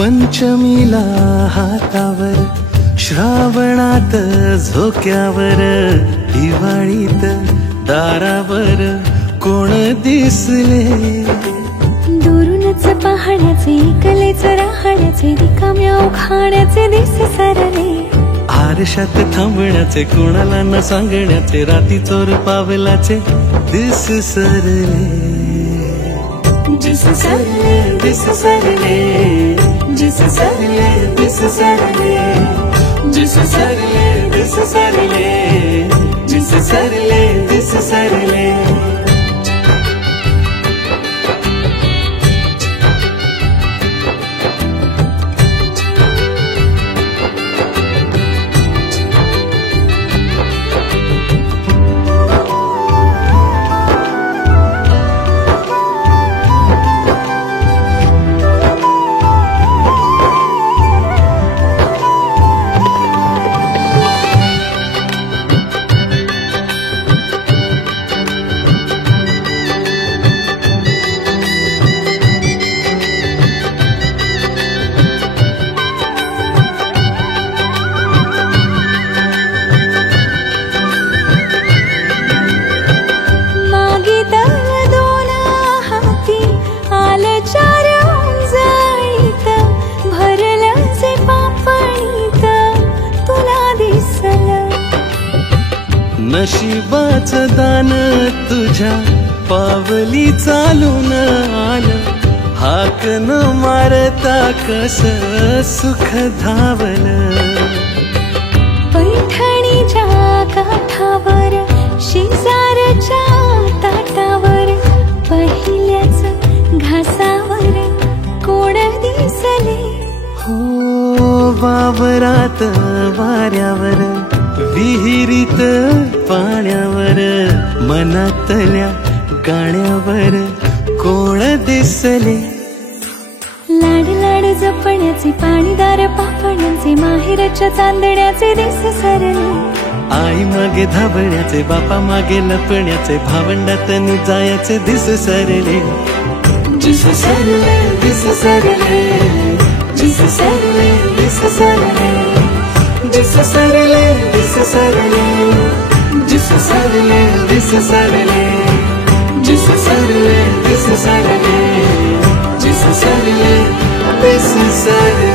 पंचमीला हातावर, श्रावणात झोक्यावर, दिवाळीत दारावर कोण दिसले. दुरूनच पाहण्याचे, एकलेच राहण्याचे, रिकाम्या उखाण्याचे दिस सरले. आरशात थांबण्याचे, कोणाला न सांगण्याचे, राती चोर पावलाचे दिस सरले. जिस सरले दिस सरले, जिस सरले दिस सरले, जिस सरले दिस सरले, जिस सरले दिस सरले. नशिबाचं दान तुझ्या पावली चालून आलं, हाक न मारता कस सुख धावलं. पैठणीच्या काठावर, शेजारच्या ताटावर, पहिल्याच घासावर कोण दिसले. हो वावरात वाऱ्यावर, विहिरीत पाण्यावर, मनातल्या गाण्यावर कोण दिसले. लाड लाड जपण्याचे, पाणीदार पापण्याचे, माहेरच्या चांदण्याचे दिस सरले. आई मागे धावण्याचे, बापा मागे लपण्याचे, भावंडात जायचे दिस सरले. जिस सरले दिस सरले, जिस सरले दिस सरले, जिस सरले दिस सरले, जिस सरले दिस सरले, जिस सरले दिस सरले, जिस सरले दिस सरले.